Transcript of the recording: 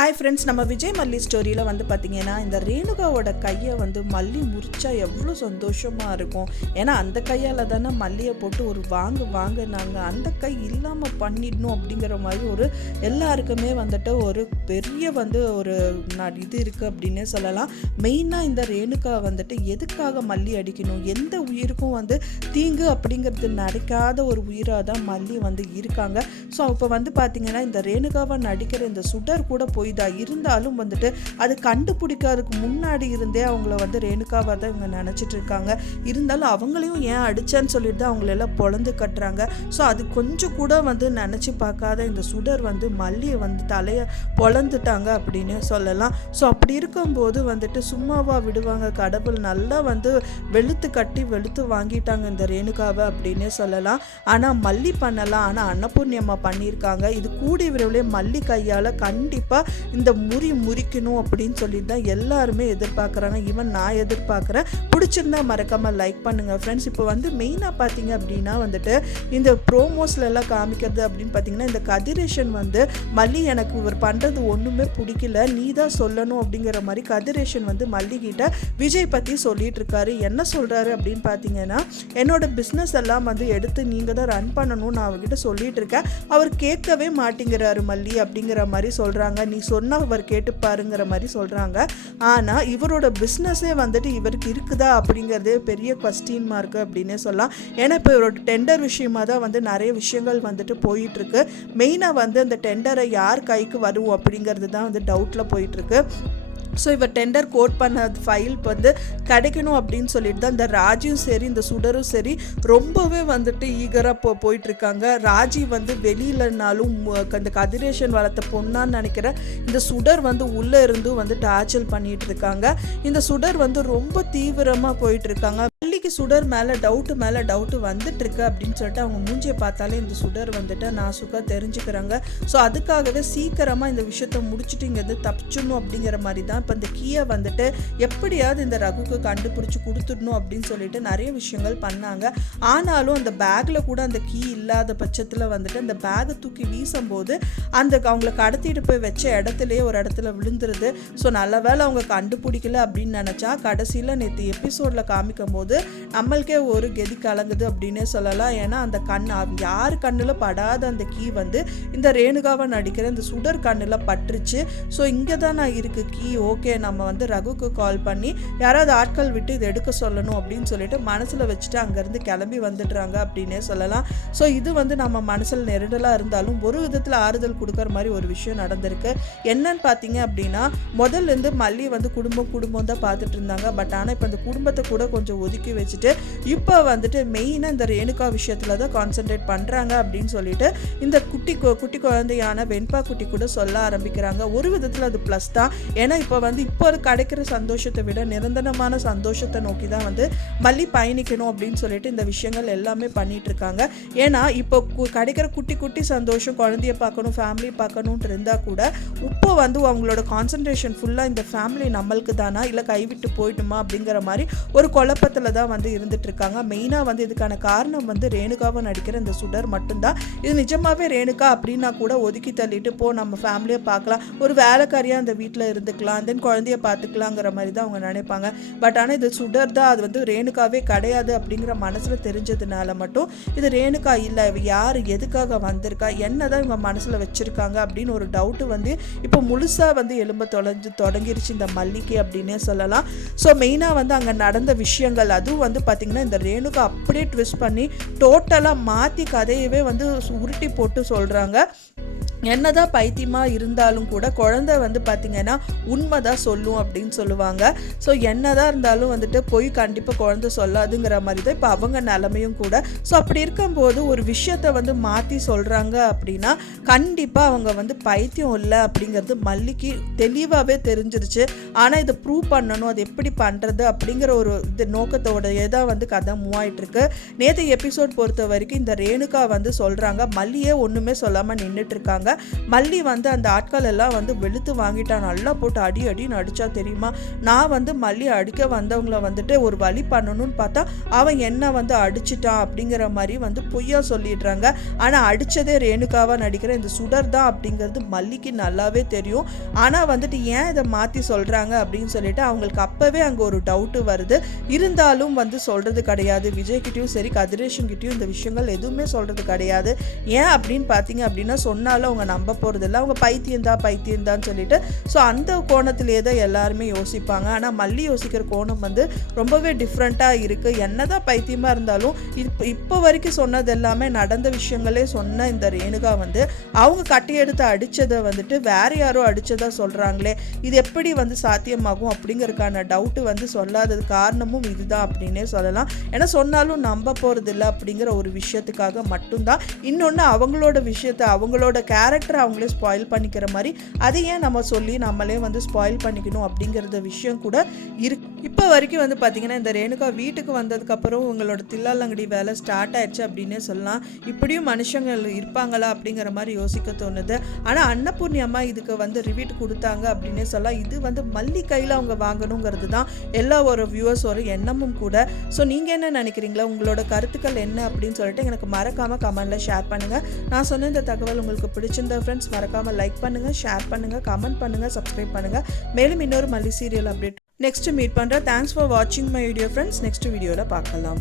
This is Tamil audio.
ஹாய் ஃப்ரெண்ட்ஸ், நம்ம விஜய் மல்லி ஸ்டோரியில் வந்து பார்த்திங்கன்னா இந்த ரேணுகாவோட கையை வந்து மல்லி முறிச்சா எவ்வளோ சந்தோஷமாக இருக்கும். ஏன்னா அந்த கையால் தானே மல்லியை போட்டு ஒரு வாங்கினாங்க. அந்த கை இல்லாமல் பண்ணிடணும் அப்படிங்கிற மாதிரி ஒரு எல்லாருக்குமே வந்துட்டு ஒரு பெரிய வந்து ஒரு இது இருக்குது அப்படின்னே சொல்லலாம். மெயினாக இந்த ரேணுகா வந்துட்டு எதுக்காக மல்லி அடிக்கணும், எந்த உயிருக்கும் வந்து தீங்கு அப்படிங்கிறது நடக்காத ஒரு உயிராக தான் மல்லி வந்து இருக்காங்க. ஸோ இப்போ வந்து பார்த்திங்கன்னா இந்த ரேணுகாவை நடிக்கிற இந்த சுடர் கூட இருந்தாலும் வந்துட்டு அது கண்டுபிடிக்காததுக்கு முன்னாடி இருந்தே அவங்கள வந்து ரேணுகாவை தான் இவங்க நினச்சிட்டு இருக்காங்க. இருந்தாலும் அவங்களையும் ஏன் அடிச்சேன்னு சொல்லிட்டு தான் அவங்களெல்லாம் பொழந்து கட்டுறாங்க. ஸோ அது கொஞ்சம் கூட வந்து நினச்சி பார்க்காத இந்த சுடர் வந்து மல்லியை வந்து தலையை பொழந்துட்டாங்க அப்படின்னு சொல்லலாம். ஸோ அப்படி இருக்கும்போது வந்துட்டு சும்மாவா விடுவாங்க, கடவுள் நல்லா வந்து வெளுத்து வாங்கிட்டாங்க இந்த ரேணுகாவை அப்படின்னே சொல்லலாம். ஆனால் மல்லி பண்ணலாம், ஆனால் அன்னபூர்ணியம்மா பண்ணியிருக்காங்க. இது கூடி விரைவிலே மல்லி கையால் கண்டிப்பாக இந்த முறிக்கணும் அப்படின்னு சொல்லி தான் எல்லாருமே எதிர்பார்க்குறாங்க. ஈவன் நான் எதிர்பார்க்குறேன். பிடிச்சிருந்தா மறக்காமல் லைக் பண்ணுங்கள் ஃப்ரெண்ட்ஸ். இப்போ வந்து மெயினாக பார்த்தீங்க அப்படின்னா வந்துட்டு இந்த ப்ரோமோஸ்ல எல்லாம் காமிக்கிறது அப்படின்னு பார்த்தீங்கன்னா இந்த கதிரேஷன் வந்து மல்லி எனக்கு இவர் பண்ணுறது ஒன்றுமே பிடிக்கல, நீ தான் சொல்லணும் அப்படிங்கிற மாதிரி கதிரேஷன் வந்து மல்லிகிட்ட விஜய் பற்றி சொல்லிட்டு இருக்காரு. என்ன சொல்கிறாரு அப்படின்னு பார்த்தீங்கன்னா, என்னோட பிஸ்னஸ் எல்லாம் வந்து எடுத்து நீங்கள் தான் ரன் பண்ணணும் நான் அவர்கிட்ட சொல்லிட்டு இருக்கேன், அவர் கேட்கவே மாட்டேங்கிறாரு மல்லி அப்படிங்கிற மாதிரி சொல்கிறாங்க. நீ சொன்னால் அவர் கேட்டுப்பாருங்கிற மாதிரி சொல்கிறாங்க. ஆனால் இவரோட பிஸ்னஸே வந்துட்டு இவருக்கு இருக்குதா அப்படிங்கிறதே பெரிய கொஸ்டின் மார்க்கு அப்படின்னே சொல்லலாம். ஏன்னா இப்போ இவரோட டெண்டர் விஷயமாக தான் வந்து நிறைய விஷயங்கள் வந்துட்டு போயிட்டுருக்கு. மெயினாக வந்து அந்த டெண்டரை யார் கைக்கு வரும் அப்படிங்கிறது தான் வந்து டவுட்டில் போயிட்டுருக்கு. ஸோ இவர் டெண்டர் கோட் பண்ண ஃபைல் வந்து கிடைக்கணும் அப்படின்னு சொல்லிட்டு தான் இந்த ராஜியும் சரி இந்த சுடரும் சரி ரொம்பவே வந்துட்டு ஈகராக போயிட்டுருக்காங்க. ராஜி வந்து வெளியிலனாலும் இந்த கதிரேஷன் வளர்த்த பொண்ணான்னு நினைக்கிற இந்த சுடர் வந்து உள்ளே இருந்தும் வந்து டார்ச்சர் பண்ணிகிட்டு இருக்காங்க. இந்த சுடர் வந்து ரொம்ப தீவிரமாக போயிட்டுருக்காங்க. மல்லிக்கு சுடர் மேலே டவுட்டு வந்துட்டுருக்கு அப்படின்னு சொல்லிட்டு அவங்க மூஞ்சியை பார்த்தாலே இந்த சுடர் வந்துட்டு நாசுக்காக தெரிஞ்சுக்கிறாங்க. ஸோ அதுக்காகவே சீக்கிரமாக இந்த விஷயத்த முடிச்சுட்டு இங்கேருந்து தப்பிச்சிடணும் அப்படிங்கிற மாதிரி தான் இப்போ இந்த கீயை வந்துட்டு எப்படியாவது இந்த ரகுக்கு கண்டுபிடிச்சி கொடுத்துடணும் அப்படின்னு சொல்லிட்டு நிறைய விஷயங்கள் பண்ணாங்க. ஆனாலும் அந்த பேக்கில் கூட அந்த கீ இல்லாத பட்சத்தில் வந்துட்டு அந்த பேக்கை தூக்கி வீசும்போது அந்த அவங்கள கடத்திட்டு போய் வச்ச இடத்துலையே ஒரு இடத்துல விழுந்துருது. ஸோ நல்ல வேளை அவங்க கண்டுபிடிக்கல அப்படின்னு நினச்சா கடைசியில் நேற்று எபிசோடில் காமிக்கும் போது நம்மளுக்கே ஒரு கெதி கலங்குது அப்படின்னே சொல்லலாம். ஏன்னா அந்த யார் கண்ணில் படாத அந்த கீ வந்து இந்த ரேணுகாவை நடிக்கிற இந்த சுடர் கண்ணில் பட்டுருச்சு. ஸோ இங்கே தான் நான் இருக்கு கீ, ஓகே நம்ம வந்து ரகுக்கு கால் பண்ணி யாராவது ஆட்கள் விட்டு இதை எடுக்க சொல்லணும் அப்படின்னு சொல்லிட்டு மனசில் வச்சுட்டு அங்கேருந்து கிளம்பி வந்துடுறாங்க அப்படின்னே சொல்லலாம். ஸோ இது வந்து நம்ம மனசில் நெருடலாக இருந்தாலும் ஒரு விதத்தில் ஆறுதல் கொடுக்குற மாதிரி ஒரு விஷயம் நடந்திருக்கு. என்னன்னு பார்த்தீங்க அப்படின்னா, முதல்லேருந்து மல்லி வந்து குடும்பம் தான் பார்த்துட்டு இருந்தாங்க. பட் ஆனால் இப்போ இந்த குடும்பத்தை கூட கொஞ்சம் ஒதுக்கி வச்சுட்டு இப்போ வந்துட்டு மெயினாக இந்த ரேணுகா விஷயத்தில் தான் கான்சென்ட்ரேட் பண்ணுறாங்க அப்படின்னு சொல்லிட்டு இந்த குட்டி குழந்தையான வெண்பா குட்டி கூட சொல்ல ஆரம்பிக்கிறாங்க. ஒரு விதத்தில் அது ப்ளஸ் தான். ஏன்னா இப்போ கிடைக்கிற சந்தோஷத்தை விட நிரந்தரமான சந்தோஷத்தை நோக்கி தான் வந்து மல்லி பயணிக்கணும் அப்படின்னு சொல்லிட்டு இந்த விஷயங்கள் எல்லாமே பண்ணிட்டு இருக்காங்க. ஏன்னா இப்போ கிடைக்கிற குட்டி சந்தோஷம், குழந்தைய பார்க்கணும், ஃபேமிலி பார்க்கணுன்ட்டு இருந்தால் கூட இப்போ வந்து அவங்களோட கான்சன்ட்ரேஷன் ஃபுல்லாக இந்த ஃபேமிலி நம்மளுக்கு தானா இல்லை கைவிட்டு போயிட்டுமா அப்படிங்கிற மாதிரி ஒரு குழப்பத்தில் தான் வந்து இருந்துட்டு இருக்காங்க. மெயினாக வந்து இதுக்கான காரணம் வந்து ரேணுகாவை நடிக்கிற இந்த சுடர் மட்டும்தான். இது நிஜமாவே ரேணுகா அப்படின்னா கூட ஒதுக்கி தள்ளிட்டு போ நம்ம ஃபேமிலியை பார்க்கலாம், ஒரு வேலைக்காரியாக அந்த வீட்டில் இருந்துக்கலாம், தென் குழந்தைய பார்த்துக்கலாங்கிற மாதிரி தான் அவங்க நினைப்பாங்க. பட் ஆனால் இது சுடர் தான், அது வந்து ரேணுகாவே கிடையாது அப்படிங்கிற மனசில் தெரிஞ்சதுனால மட்டும் இது ரேணுகா இல்லை, இவ யார், எதுக்காக வந்திருக்கா, என்னதான் இவங்க மனசில் வச்சுருக்காங்க அப்படின்னு ஒரு டவுட்டு வந்து இப்போ முழுசாக வந்து எலும்ப தொடங்கிருச்சு இந்த மல்லிக்கு அப்படின்னே சொல்லலாம். ஸோ மெயினாக வந்து அங்கே நடந்த விஷயங்கள் அதுவும் வந்து பார்த்திங்கன்னா இந்த ரேணுகா அப்படியே ட்விஸ்ட் பண்ணி டோட்டலாக மாற்றி கதையவே வந்து உருட்டி போட்டு சொல்கிறாங்க. என்னதான் பைத்தியமாக இருந்தாலும் கூட குழந்தை வந்து பார்த்திங்கன்னா உண்மைதான் சொல்லும் அப்படின்னு சொல்லுவாங்க. ஸோ என்னதான் இருந்தாலும் வந்துட்டு போய் கண்டிப்பாக குழந்தை சொல்லாதுங்கிற மாதிரி தான் இப்போ அவங்க நிலமையும் கூட. ஸோ அப்படி இருக்கும்போது ஒரு விஷயத்த வந்து மாற்றி சொல்கிறாங்க அப்படின்னா கண்டிப்பாக அவங்க வந்து பைத்தியம் இல்லை அப்படிங்கிறது மல்லிக்கு தெளிவாகவே தெரிஞ்சிருச்சு. ஆனால் இதை ப்ரூவ் பண்ணணும், அது எப்படி பண்ணுறது அப்படிங்கிற ஒரு இது நோக்கத்தோடையே தான் வந்து கதை மூவ் ஆகிட்டுருக்கு. நேற்று எபிசோட் பொறுத்த வரைக்கும் இந்த ரேணுகா வந்து சொல்கிறாங்க மல்லியே ஒன்றுமே சொல்லாமல் நின்றுட்டுருக்காங்க. மல்லி வந்து அந்த ஆட்கள் எல்லாம் வந்து வெளுத்து வாங்கிட்டா, நல்லா போட்டு அடி அடின்னு அடிச்சா தெரியுமா. நான் வந்து மல்லி அடிக்க வந்தவங்கள வந்துட்டு ஒரு வழி பண்ணணும்னு பார்த்தா அவன் என்ன வந்து அடிச்சிட்டான் அப்படிங்கிற மாதிரி வந்து பொய்யா சொல்லிடுறாங்க. ஆனால் அடித்ததே ரேணுகாவாக நடிக்கிற இந்த சுடர் தான் அப்படிங்கிறது மல்லிக்கு நல்லாவே தெரியும். ஆனால் வந்துட்டு ஏன் இதை மாற்றி சொல்கிறாங்க அப்படின்னு சொல்லிட்டு அவங்களுக்கு அப்போவே அங்கே ஒரு டவுட்டு வருது. இருந்தாலும் வந்து சொல்கிறது கிடையாது. விஜய்கிட்டையும் சரி கதிரேஷன்கிட்டையும் இந்த விஷயங்கள் எதுவுமே சொல்கிறது கிடையாது. ஏன் அப்படின்னு பார்த்தீங்க அப்படின்னா சொன்னாலும் அவங்க நம்ப போகிறதில்ல. அவங்க பைத்தியம்தான் சொல்லிட்டு ஸோ அந்த கோணத்திலே தான் எல்லாருமே யோசிப்பாங்க. ஆனால் மல்லி யோசிக்கிற கோணம் வந்து ரொம்பவே டிஃப்ரெண்ட்டாக இருக்குது. என்னதான் பைத்தியமாக இருந்தாலும் இப்போ வரைக்கும் சொன்னது எல்லாமே நடந்த விஷயங்களே சொன்ன இந்த ரேணுகா வந்து அவங்க கட்டி எடுத்து அடித்ததை வந்துட்டு வேற யாரோ அடித்ததா சொல்கிறாங்களே, இது எப்படி வந்து சாத்தியமாகும் அப்படிங்கிறதுக்கான டவுட்டு வந்து சொல்லாதது காரணமும் இதுதான் அப்படின்னே சொல்லலாம். ஏன்னா சொன்னாலும் நம்ப போகிறதில்ல அப்படிங்கிற ஒரு விஷயத்துக்காக மட்டும்தான். இன்னொன்று அவங்களோட விஷயத்தை அவங்களோட கேரக்டரை அவங்களே ஸ்பாயில் பண்ணிக்கிற மாதிரி அதை ஏன் நம்ம சொல்லி நம்மளே வந்து ஸ்பாயில் பண்ணிக்கணும் அப்படிங்கிறத விஷயம் கூட இருக்கு. இப்போ வரைக்கும் வந்து பார்த்திங்கன்னா இந்த ரேணுகா வீட்டுக்கு வந்ததுக்கப்புறம் உங்களோட தில்லாலங்கடி வேலை ஸ்டார்ட் ஆயிடுச்சு அப்படின்னே சொல்லலாம். இப்படியும் மனுஷங்கள் இருப்பாங்களா அப்படிங்கிற மாதிரி யோசிக்க தோணுது. ஆனால் அன்னபூர்ணி அம்மா இதுக்கு வந்து ரிவீட் கொடுத்தாங்க அப்படின்னே சொல்லலாம். இது வந்து மல்லி கையில் அவங்க வாங்கணுங்கிறது தான் எல்லா ஒரு வியூவர்ஸோட எண்ணமும் கூட. ஸோ நீங்கள் என்ன நினைக்கிறீங்களா, உங்களோட கருத்துக்கள் என்ன அப்படின்னு சொல்லிட்டு எனக்கு மறக்காமல் கமெண்ட்டில் ஷேர் பண்ணுங்கள். நான் சொன்ன இந்த தகவல் உங்களுக்கு பிடிச்சிருந்த ஃப்ரெண்ட்ஸ் மறக்காமல் லைக் பண்ணுங்கள், ஷேர் பண்ணுங்கள், கமெண்ட் பண்ணுங்கள், சப்ஸ்கிரைப் பண்ணுங்கள். மேலும் இன்னொரு மல்லி சீரியல் அப்டேட் நெக்ஸ்ட் மீட் பண்ணுறேன். தேங்க்ஸ் ஃபார் வாட்சிங் மை வீடியோ ஃப்ரெண்ட்ஸ். நெக்ஸ்ட் வீடியோவில் பார்க்கலாம்.